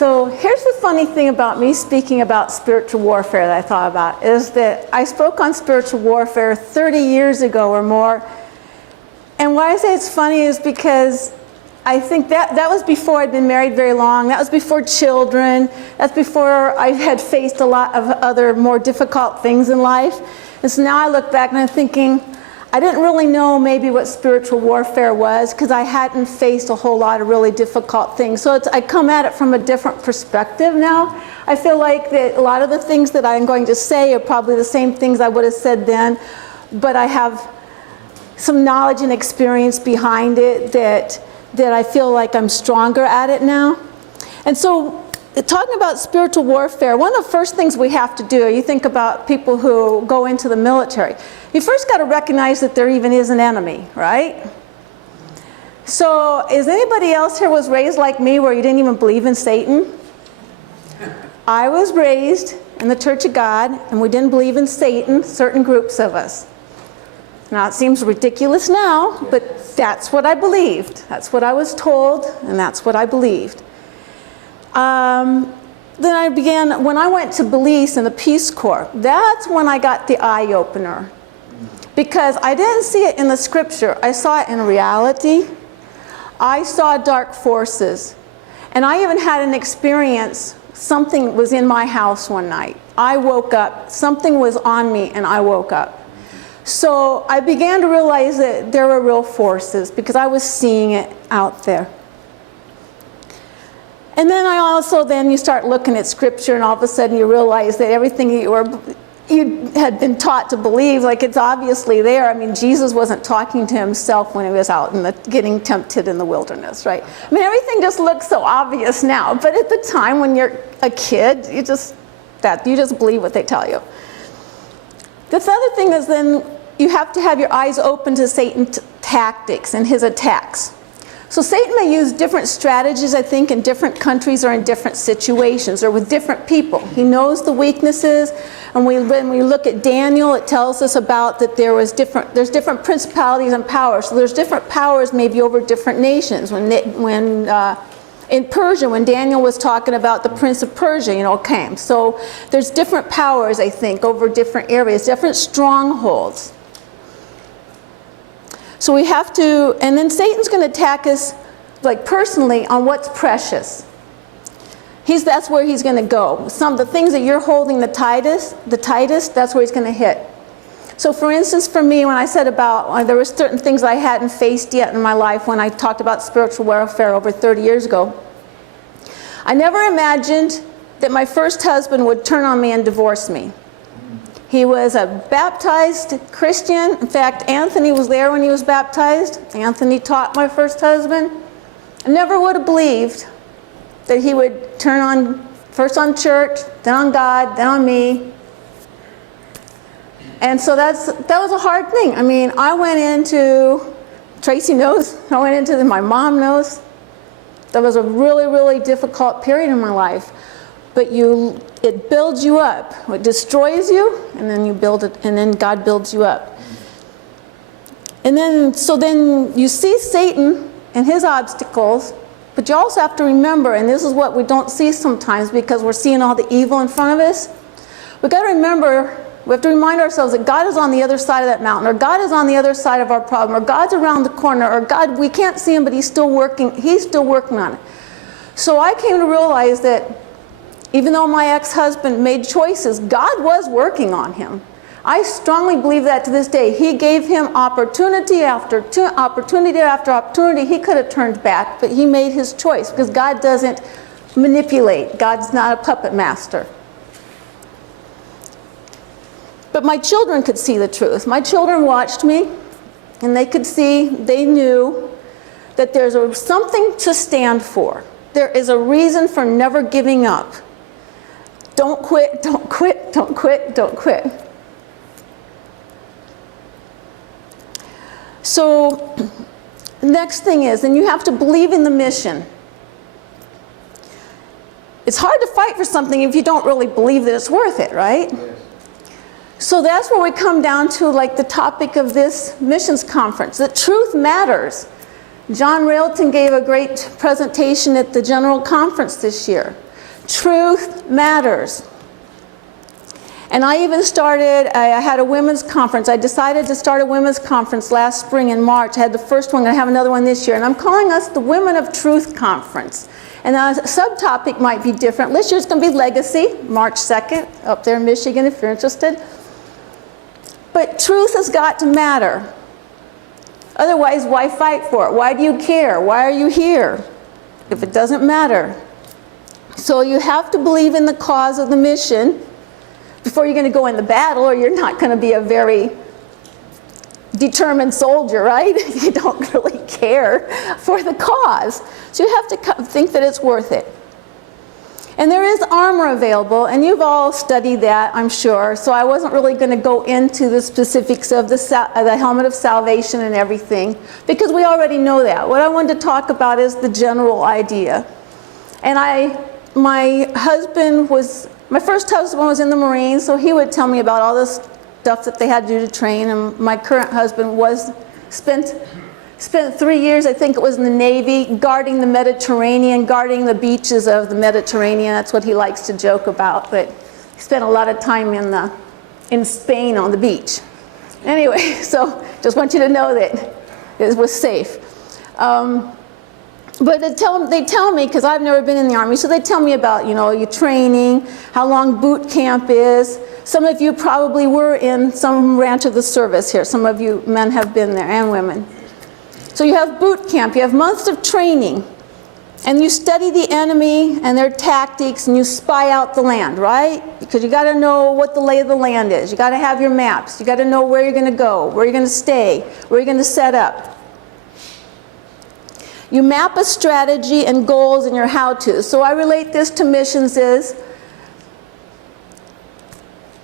So here's the funny thing about me speaking about spiritual warfare that I thought about, is that I spoke on spiritual warfare 30 years ago or more. And why I say it's funny is because I think that was before I'd been married very long. That was before children. That's before I had faced a lot of other more difficult things in life. And so now I look back and I'm thinking, I didn't really know maybe what spiritual warfare was because I hadn't faced a whole lot of really difficult things. So I come at it from a different perspective now. I feel like that a lot of the things that I'm going to say are probably the same things I would have said then, but I have some knowledge and experience behind it that I feel like I'm stronger at it now. And so talking about spiritual warfare, one of the first things we have to do, you think about people who go into the military, you first got to recognize that there even is an enemy, right? So is anybody else here was raised like me where you didn't even believe in Satan? I was raised in the Church of God and we didn't believe in Satan, certain groups of us. Now it seems ridiculous now, but that's what I believed. That's what I was told and that's what I believed. Then I began, when I went to Belize in the Peace Corps, that's when I got the eye opener. Because I didn't see it in the scripture, I saw it in reality. I saw dark forces. And I even had an experience, something was in my house one night. I woke up, something was on me and I woke up. So I began to realize that there were real forces because I was seeing it out there. And then you start looking at scripture and all of a sudden you realize that everything you had been taught to believe, like it's obviously there. I mean, Jesus wasn't talking to himself when he was out getting tempted in the wilderness, right? I mean, everything just looks so obvious now, but at the time when you're a kid, you just believe what they tell you. This other thing is then you have to have your eyes open to Satan's tactics and his attacks. So Satan may use different strategies, I think, in different countries or in different situations or with different people. He knows the weaknesses, and when we look at Daniel, it tells us about that there's different principalities and powers. So there's different powers maybe over different nations. In Persia, when Daniel was talking about the prince of Persia, came. So there's different powers, I think, over different areas, different strongholds. So we have to, and then Satan's going to attack us, like personally, on what's precious. That's where he's going to go. Some of the things that you're holding the tightest, that's where he's going to hit. So for instance, for me, when I said about, there were certain things I hadn't faced yet in my life when I talked about spiritual warfare over 30 years ago. I never imagined that my first husband would turn on me and divorce me. He was a baptized Christian. In fact, Anthony was there when he was baptized. Anthony taught my first husband. I never would have believed that he would turn first on church, then on God, then on me. And so that was a hard thing. I mean, I went into, Tracy knows, my mom knows. That was a really, really difficult period in my life. But it builds you up. It destroys you, and then you build it, and then God builds you up. And then you see Satan and his obstacles, but you also have to remember, and this is what we don't see sometimes because we're seeing all the evil in front of us. We've got to remember, we have to remind ourselves that God is on the other side of that mountain, or God is on the other side of our problem, or God's around the corner, or God, we can't see him, but he's still working on it. So I came to realize that even though my ex-husband made choices, God was working on him. I strongly believe that to this day. He gave him opportunity after opportunity after opportunity. He could have turned back, but he made his choice because God doesn't manipulate. God's not a puppet master. But my children could see the truth. My children watched me, and they knew that there's something to stand for. There is a reason for never giving up. Don't quit, don't quit, don't quit, don't quit. So, next thing is, and you have to believe in the mission. It's hard to fight for something if you don't really believe that it's worth it, right? Yes. So that's where we come down to like the topic of this missions conference, that truth matters. John Railton gave a great presentation at the General Conference this year. Truth matters. And I even started, I had a women's conference. I decided to start a women's conference last spring in March. I had the first one, I'm going to have another one this year. And I'm calling us the Women of Truth Conference. And the subtopic might be different. This year's going to be Legacy, March 2nd, up there in Michigan if you're interested. But truth has got to matter. Otherwise, why fight for it? Why do you care? Why are you here if it doesn't matter? So you have to believe in the cause of the mission before you're going to go in the battle, or you're not going to be a very determined soldier, right? You don't really care for the cause. So you have to think that it's worth it. And there is armor available, and you've all studied that, I'm sure. So I wasn't really going to go into the specifics of the helmet of salvation and everything, because we already know that. What I wanted to talk about is the general idea. And my first husband was in the Marines, so he would tell me about all this stuff that they had to do to train. And my current husband spent 3 years, I think it was in the Navy, guarding the Mediterranean, guarding the beaches of the Mediterranean. That's what he likes to joke about. But he spent a lot of time in Spain on the beach. Anyway, so just want you to know that it was safe. But they tell me, because I've never been in the Army, so they tell me about, your training, how long boot camp is. Some of you probably were in some branch of the service here. Some of you men have been there, and women. So you have boot camp, you have months of training, and you study the enemy and their tactics, and you spy out the land, right? Because you got to know what the lay of the land is. You got to have your maps. You got to know where you're going to go, where you're going to stay, where you're going to set up. You map a strategy and goals in your how-to. So I relate this to missions is,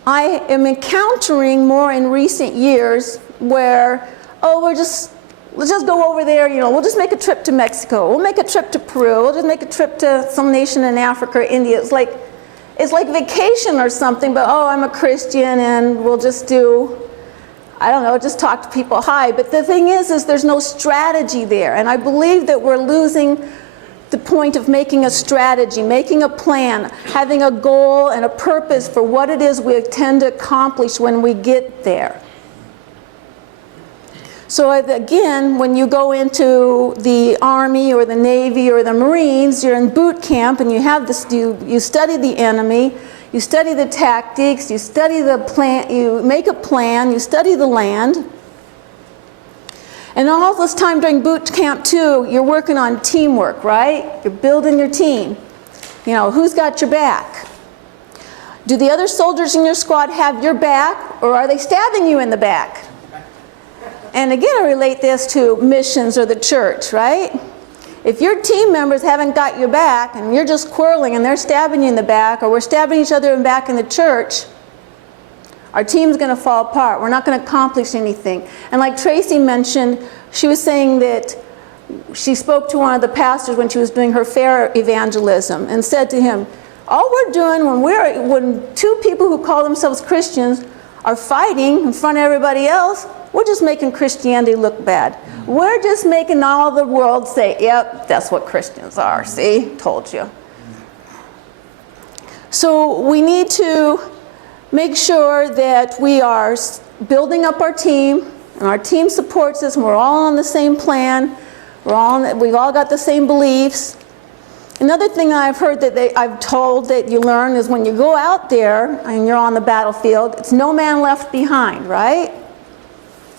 I am encountering more in recent years where, let's just go over there, we'll just make a trip to Mexico. We'll make a trip to Peru. We'll just make a trip to some nation in Africa or India. It's like vacation or something, but I'm a Christian and we'll just do, just talk to people, hi. But the thing is there's no strategy there. And I believe that we're losing the point of making a strategy, making a plan, having a goal and a purpose for what it is we intend to accomplish when we get there. So again, when you go into the Army or the Navy or the Marines, you're in boot camp and you have this, you study the enemy, you study the tactics, you study the plan, you make a plan, you study the land. And all this time during boot camp too, you're working on teamwork, right? You're building your team. Who's got your back? Do the other soldiers in your squad have your back, or are they stabbing you in the back? And again, I relate this to missions or the church, right? If your team members haven't got your back and you're just quarreling and they're stabbing you in the back, or we're stabbing each other in the back in the church, our team's going to fall apart. We're not going to accomplish anything. And like Tracy mentioned, she was saying that she spoke to one of the pastors when she was doing her fair evangelism and said to him, all we're doing when two people who call themselves Christians are fighting in front of everybody else, we're just making Christianity look bad. We're just making all the world say, yep, that's what Christians are. See, told you. So we need to make sure that we are building up our team, and our team supports us, and we're all on the same plan. We've all got the same beliefs. Another thing I've heard I've told that you learn is when you go out there and you're on the battlefield, it's no man left behind, right?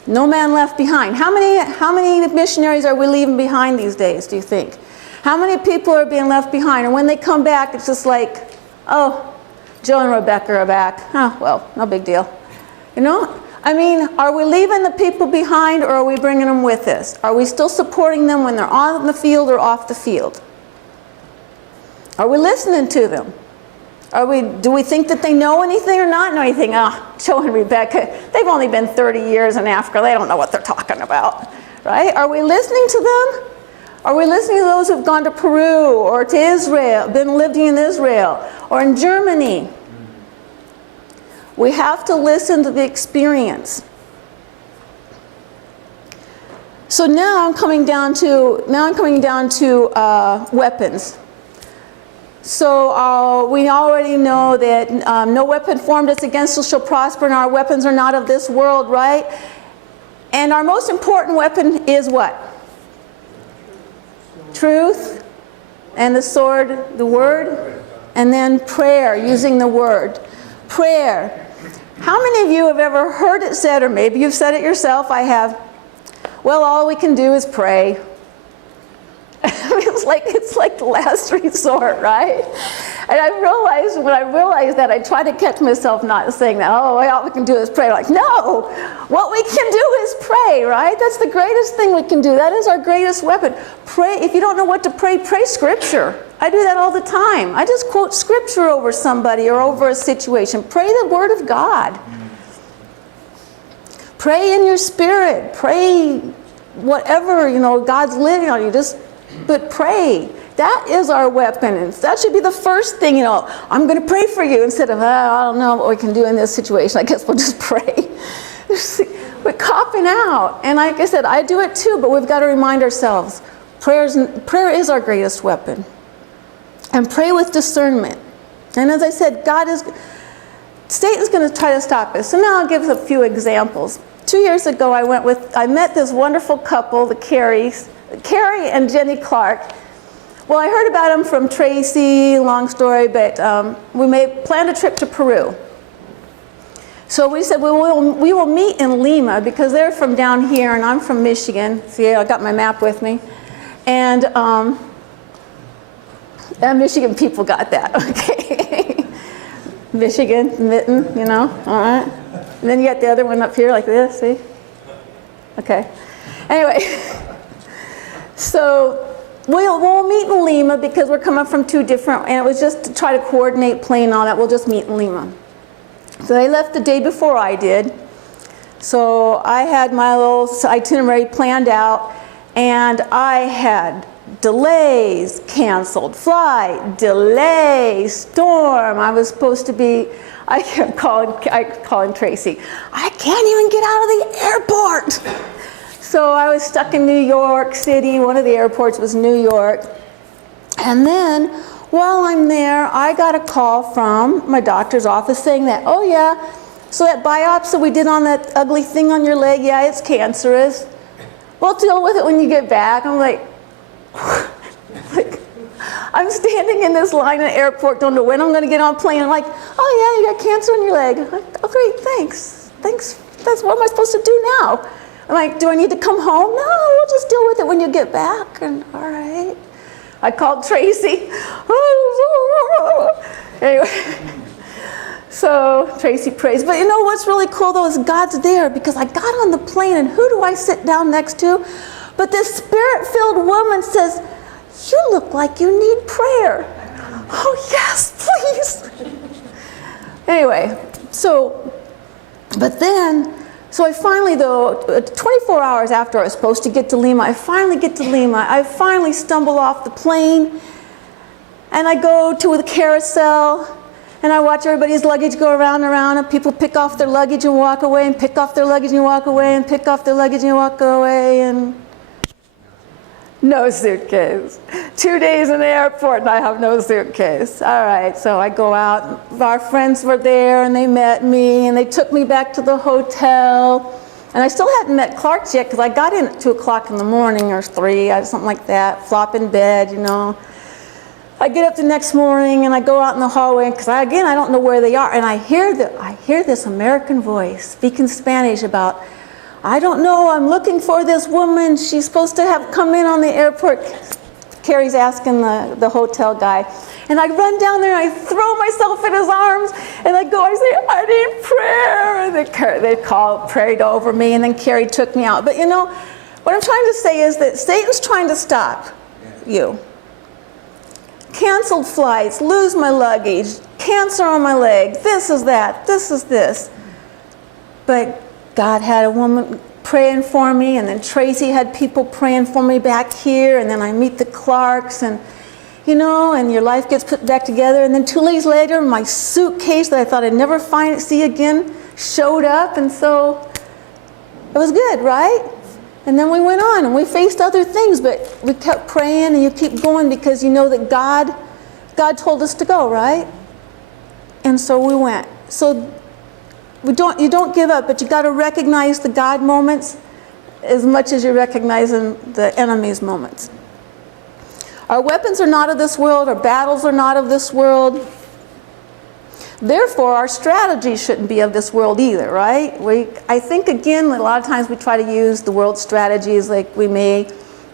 No man left behind. How many missionaries are we leaving behind these days, do you think? How many people are being left behind? And when they come back, it's just like, oh, Joe and Rebecca are back. Oh, well, no big deal. Are we leaving the people behind, or are we bringing them with us? Are we still supporting them when they're on the field or off the field? Are we listening to them? Do we think that they know anything or not know anything? Joe and Rebecca, they've only been 30 years in Africa. They don't know what they're talking about, right? Are we listening to them? Are we listening to those who've gone to Peru or to Israel, living in Israel or in Germany? We have to listen to the experience. So now I'm coming down to weapons. So we already know that no weapon formed us against us shall prosper, and our weapons are not of this world, right? And our most important weapon is what? Truth, and the sword, the word, and then prayer, using the word. Prayer. How many of you have ever heard it said, or maybe you've said it yourself? I have. Well, all we can do is pray. It's like the last resort, right? And I realized, when I realized that, I tried to catch myself not saying that. Oh, all we can do is pray. Like, no! What we can do is pray, right? That's the greatest thing we can do. That is our greatest weapon. Pray. If you don't know what to pray, pray Scripture. I do that all the time. I just quote Scripture over somebody or over a situation. Pray the Word of God. Pray in your spirit. Pray whatever, God's living on you. But pray. That is our weapon. And that should be the first thing, I'm going to pray for you, instead of, I don't know what we can do in this situation. I guess we'll just pray. We're copping out. And like I said, I do it too, but we've got to remind ourselves, prayer is our greatest weapon. And pray with discernment. And as I said, Satan's going to try to stop us. So now I'll give a few examples. 2 years ago, I met this wonderful couple, the Carrie and Jenny Clark. Well, I heard about them from Tracy, long story, but we planned a trip to Peru. So we said we will meet in Lima, because they're from down here and I'm from Michigan. See, I got my map with me. And Michigan people got that, okay. Michigan, mitten, all right. And then you got the other one up here like this, see? Okay. Anyway, so we'll meet in Lima, because we're coming from two different, and it was just to try to coordinate plane and all that. We'll just meet in Lima. So they left the day before I did. So I had my little itinerary planned out, and I had delays, canceled flight, delay, storm. I was supposed to be, I kept calling Tracy, I can't even get out of the airport. So I was stuck in New York City. One of the airports was New York. And then while I'm there, I got a call from my doctor's office saying that, oh yeah, so that biopsy we did on that ugly thing on your leg, yeah, it's cancerous. We'll deal with it when you get back. I'm like I'm standing in this line at the airport, don't know when I'm going to get on a plane. I'm like, oh yeah, you got cancer on your leg. I'm like, oh great, thanks. That's what am I supposed to do now? I'm like, do I need to come home? No, we'll just deal with it when you get back. And all right. I called Tracy. Anyway, so Tracy prays. But you know what's really cool though is God's there, because I got on the plane, and who do I sit down next to? But this spirit-filled woman says, you look like you need prayer. Oh yes, please. Anyway, so I finally, though, 24 hours after I was supposed to get to Lima, I finally get to Lima. I finally stumble off the plane, and I go to the carousel, and I watch everybody's luggage go around and around, and people pick off their luggage and walk away, and pick off their luggage and walk away, and pick off their luggage and walk away, and no suitcase. 2 days in the airport, and I have no suitcase. All right, so I go out. Our friends were there, and they met me, and they took me back to the hotel. And I still hadn't met Clark yet, because I got in at 2 o'clock in the morning, or 3, something like that, flop in bed, I get up the next morning, and I go out in the hallway, because I don't know where they are. And I hear this American voice speaking Spanish about, I don't know, I'm looking for this woman. She's supposed to have come in on the airport. Carrie's asking the hotel guy. And I run down there, and I throw myself in his arms, and I say, I need prayer. And they prayed over me, and then Carrie took me out. But what I'm trying to say is that Satan's trying to stop you. Canceled flights, lose my luggage, cancer on my leg, this is that, this is this. But God had a woman praying for me, and then Tracy had people praying for me back here, and then I meet the Clarks, and and your life gets put back together. And then 2 days later, my suitcase that I thought I'd never see again showed up, and so it was good, right? And then we went on, and we faced other things, but we kept praying, and you keep going, because you know that God God told us to go, right? And so we went. So you don't give up, but you got to recognize the God moments as much as you're recognizing the enemy's moments. Our weapons are not of this world. Our battles are not of this world. Therefore, our strategy shouldn't be of this world either, right? I think, again, a lot of times we try to use the world strategies, like we may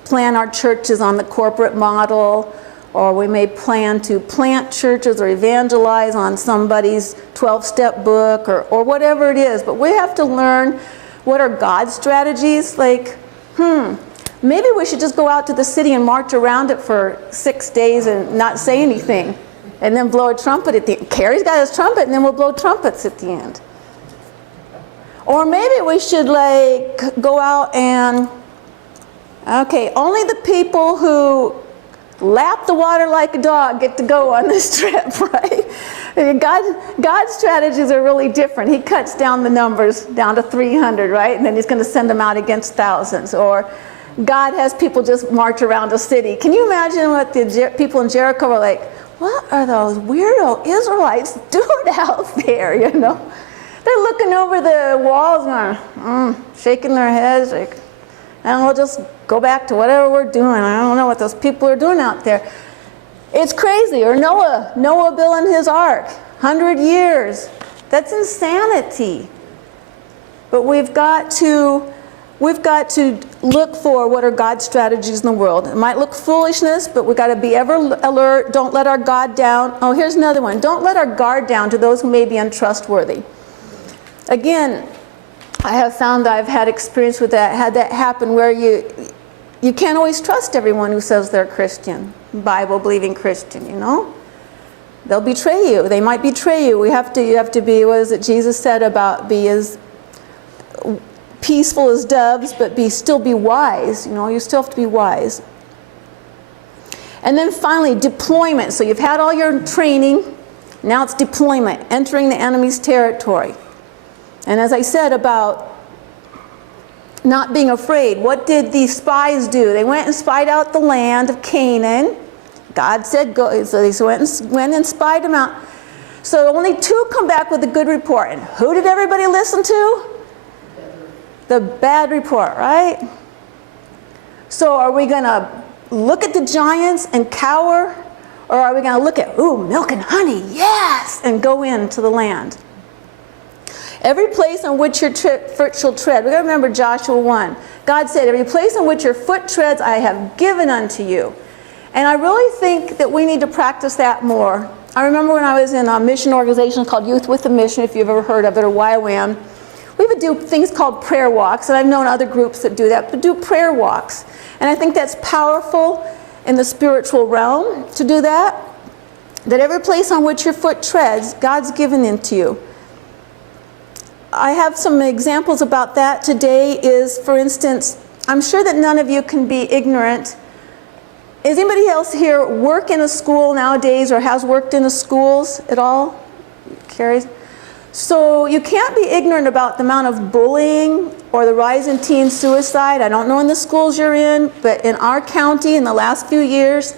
plan our churches on the corporate model, or we may plan to plant churches or evangelize on somebody's 12-step book, or whatever it is. But we have to learn what are God's strategies. Like, maybe we should just go out to the city and march around it for 6 days and not say anything. And then blow a trumpet at the end. Carrie's got his trumpet, and then we'll blow trumpets at the end. Or maybe we should like go out and, okay, only the people who lap the water like a dog get to go on this trip, right? God's strategies are really different. He cuts down the numbers down to 300, right? And then he's going to send them out against thousands. Or God has people just march around a city. Can you imagine what the people in Jericho were like? What are those weirdo Israelites doing out there, you know? They're looking over the walls going, shaking their heads, like, and we'll just go back to whatever we're doing. I don't know what those people are doing out there. It's crazy. Or Noah building his ark, 100 years. That's insanity. But we've got to look for what are God's strategies in the world. It might look foolishness, but we've got to be ever alert. Don't let our guard down. Oh, here's another one. Don't let our guard down to those who may be untrustworthy. Again, I have found that I've had experience with that, had that happen where you can't always trust everyone who says they're Christian, Bible-believing Christian, you know? They'll betray you. They might betray you. You have to be, what is it Jesus said about be as peaceful as doves, but still be wise. You know, you still have to be wise. And then finally, deployment. So you've had all your training. Now it's deployment, entering the enemy's territory. And as I said about not being afraid, what did these spies do? They went and spied out the land of Canaan. God said go, so they went and spied them out. So only 2 come back with a good report. And who did everybody listen to? The bad report, right? So are we going to look at the giants and cower? Or are we going to look at, ooh, milk and honey, yes, and go into the land? Every place on which your foot shall tread. We've got to remember Joshua 1. God said, every place on which your foot treads, I have given unto you. And I really think that we need to practice that more. I remember when I was in a mission organization called Youth with a Mission, if you've ever heard of it, or YWAM. We would do things called prayer walks, and I've known other groups that do that, but do prayer walks. And I think that's powerful in the spiritual realm to do that. That every place on which your foot treads, God's given into you. I have some examples about that today is, for instance, I'm sure that none of you can be ignorant. Is anybody else here work in a school nowadays or has worked in the schools at all? Carrie? So you can't be ignorant about the amount of bullying or the rise in teen suicide. I don't know in the schools you're in, but in our county in the last few years,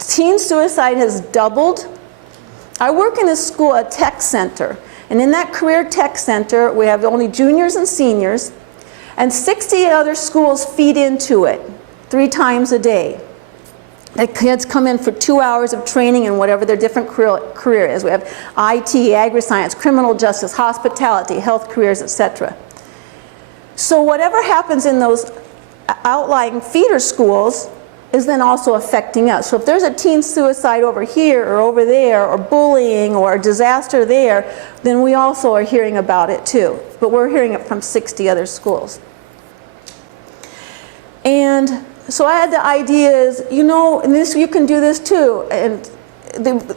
teen suicide has doubled. I work in a school, a tech center. And in that career tech center, we have only juniors and seniors, and 60 other schools feed into it 3 times a day. The kids come in for 2 hours of training in whatever their different career is. We have IT, agri-science, criminal justice, hospitality, health careers, etc. So whatever happens in those outlying feeder schools is then also affecting us. So if there's a teen suicide over here or over there, or bullying or a disaster there, then we also are hearing about it too. But we're hearing it from 60 other schools. And so I had the ideas, you know, and this, you can do this too. And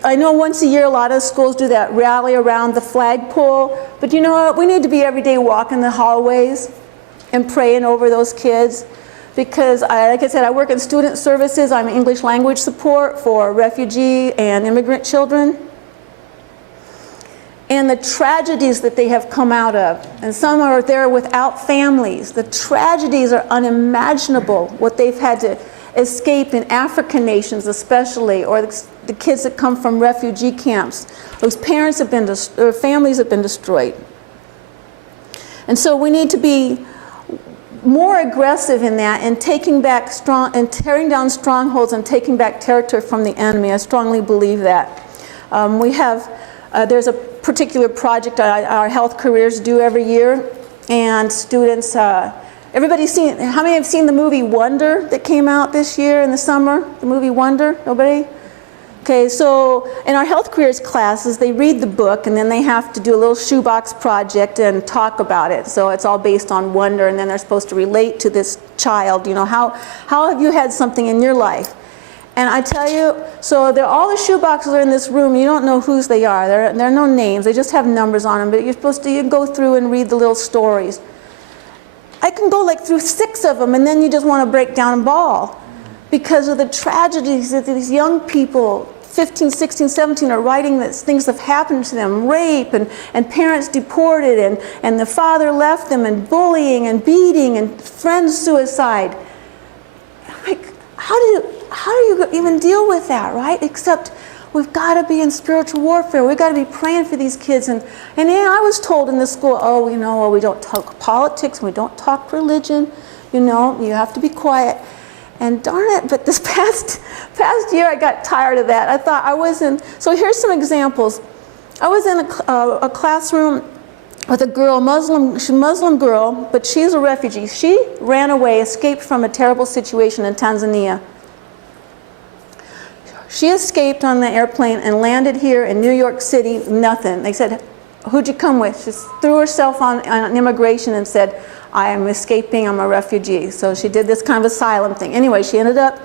I know once a year a lot of schools do that rally around the flagpole, but you know what? We need to be every day walking the hallways and praying over those kids. Because, like I said, I work in student services. I'm English language support for refugee and immigrant children. And the tragedies that they have come out of, and some are there without families. The tragedies are unimaginable, what they've had to escape in African nations especially, or the kids that come from refugee camps, whose parents have been, their families have been destroyed. And so we need to be more aggressive in that and taking back and tearing down strongholds and taking back territory from the enemy. I strongly believe that. There's a particular project our health careers do every year, and students, everybody's seen, how many have seen the movie Wonder that came out this year in the summer? The movie Wonder? Nobody? Okay, so in our health careers classes, they read the book and then they have to do a little shoebox project and talk about it. So it's all based on wonder, and then they're supposed to relate to this child. You know, how have you had something in your life? And I tell you, so all the shoeboxes are in this room. You don't know whose they are. There are no names. They just have numbers on them. But you're supposed to go through and read the little stories. I can go like through 6 of them, and then you just want to break down and bawl because of the tragedies that these young people, 15, 16, 17, are writing that things have happened to them, rape and parents deported and the father left them, and bullying and beating and friends suicide. Like, how do you even deal with that, right? Except we've got to be in spiritual warfare. We've got to be praying for these kids. And I was told in the school, oh, you know, well, we don't talk politics, we don't talk religion, you know, you have to be quiet. And darn it, but this past year I got tired of that. I thought I was in, so here's some examples. I was in a classroom with a girl, she's a Muslim girl, but she's a refugee. She ran away, escaped from a terrible situation in Tanzania. She escaped on the airplane and landed here in New York City, nothing. They said, who'd you come with? She threw herself on immigration and said, I am escaping, I'm a refugee. So she did this kind of asylum thing. Anyway, she ended up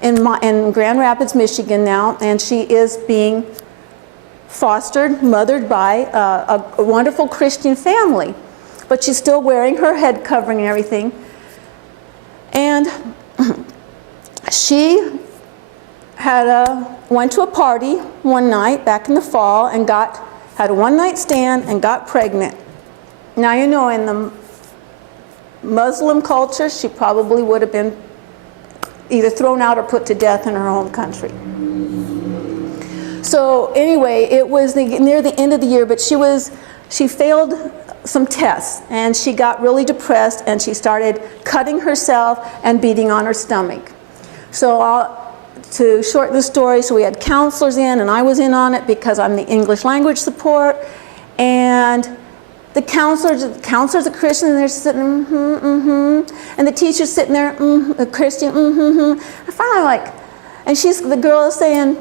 in Grand Rapids, Michigan now, and she is being fostered, mothered by a wonderful Christian family. But she's still wearing her head covering and everything. And she went to a party one night back in the fall and had a one-night stand and got pregnant. Now, you know, in the Muslim culture, she probably would have been either thrown out or put to death in her home country. So anyway, it was near the end of the year, but she failed some tests, and she got really depressed, and she started cutting herself and beating on her stomach. So to shorten the story, so we had counselors in, and I was in on it because I'm the English language support, and the counselors are Christian, and they're sitting, and the teacher's sitting there, a Christian, I finally and the girl is saying,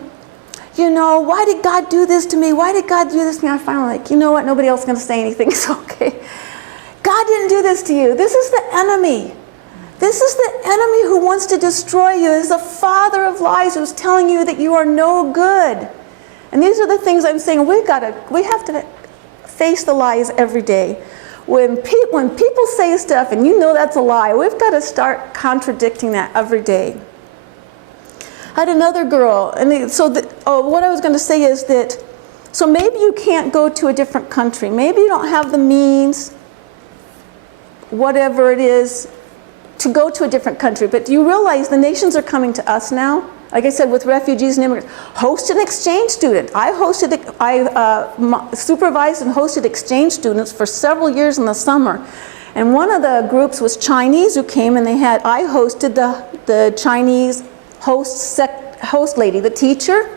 you know, why did God do this to me? Why did God do this to me? I finally you know what, nobody else is going to say anything, it's okay. God didn't do this to you. This is the enemy. This is the enemy who wants to destroy you. This is the father of lies who's telling you that you are no good. And these are the things I'm saying. We have to face the lies every day. When people say stuff and you know that's a lie, we've got to start contradicting that every day. I had another girl, and what I was going to say is that, so maybe you can't go to a different country. Maybe you don't have the means, whatever it is, to go to a different country. But do you realize the nations are coming to us now? Like I said, with refugees and immigrants. Host an exchange student. I supervised and hosted exchange students for several years in the summer. And one of the groups was Chinese who came, and I hosted the Chinese host lady, the teacher.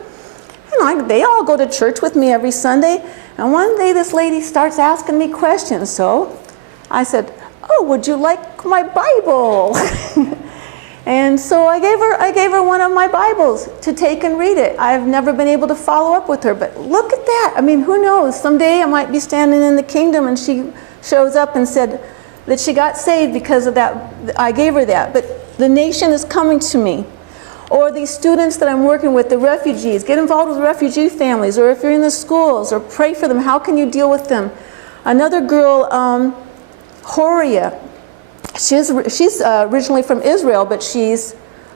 And they all go to church with me every Sunday. And one day this lady starts asking me questions. So I said, oh, would you like my Bible? And so I gave her one of my Bibles to take and read it. I've never been able to follow up with her, but look at that. I mean, who knows? Someday I might be standing in the kingdom and she shows up and said that she got saved because of that. I gave her that. But the nation is coming to me. Or these students that I'm working with, the refugees, get involved with refugee families, or if you're in the schools, or pray for them. How can you deal with them? Another girl, Horia, she's originally from Israel, but she's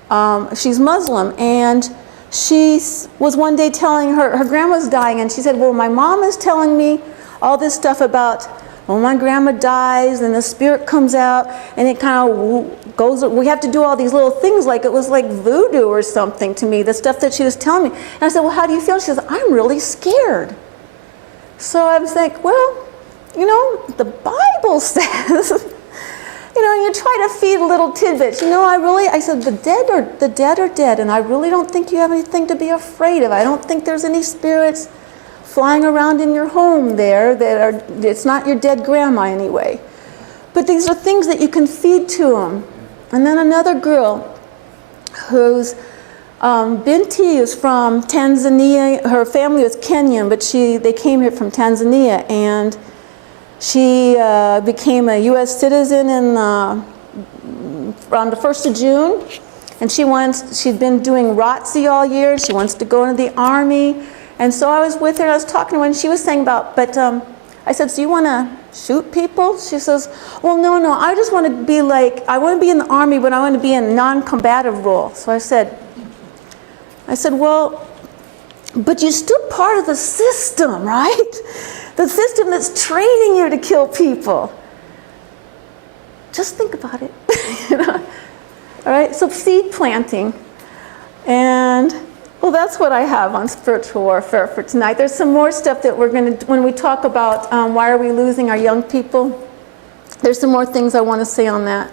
Muslim, and she was one day telling her grandma's dying, and she said, well, my mom is telling me all this stuff about when my grandma dies and the spirit comes out and it kind of goes, we have to do all these little things like it was like voodoo or something to me, the stuff that she was telling me. And I said, well, how do you feel? She says, I'm really scared. So I was like, well, you know, the Bible says, you know, you try to feed little tidbits. You know, I said, the dead are dead, and I really don't think you have anything to be afraid of. I don't think there's any spirits flying around in your home there it's not your dead grandma anyway. But these are things that you can feed to them. And then another girl who's Binti is from Tanzania. Her family was Kenyan, but they came here from Tanzania, and she became a U.S. citizen around the 1st of June. And she'd been doing ROTC all year. She wants to go into the Army. And so I was with her, and I was talking to her, and she was saying about, I said, so you want to shoot people? She says, well, no, I just want to be like, I want to be in the Army, but I want to be in a non-combative role. So I said, well, but you're still part of the system, right? The system that's training you to kill people. Just think about it. You know? All right, so seed planting. And well, that's what I have on spiritual warfare for tonight. There's some more stuff that we're going to, when we talk about why are we losing our young people, there's some more things I want to say on that.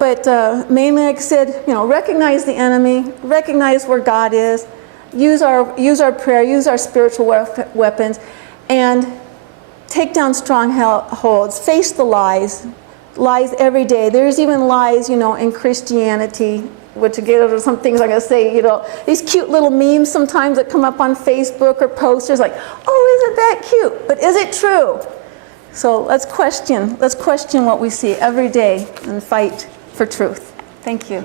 But mainly, like I said, you know, recognize the enemy, recognize where God is, use our prayer, use our spiritual weapons, and take down strongholds, face the lies every day. There's even lies, you know, in Christianity, which again are some things I'm going to say, you know, these cute little memes sometimes that come up on Facebook or posters like, oh, isn't that cute? But is it true? So let's question what we see every day and fight for truth. Thank you.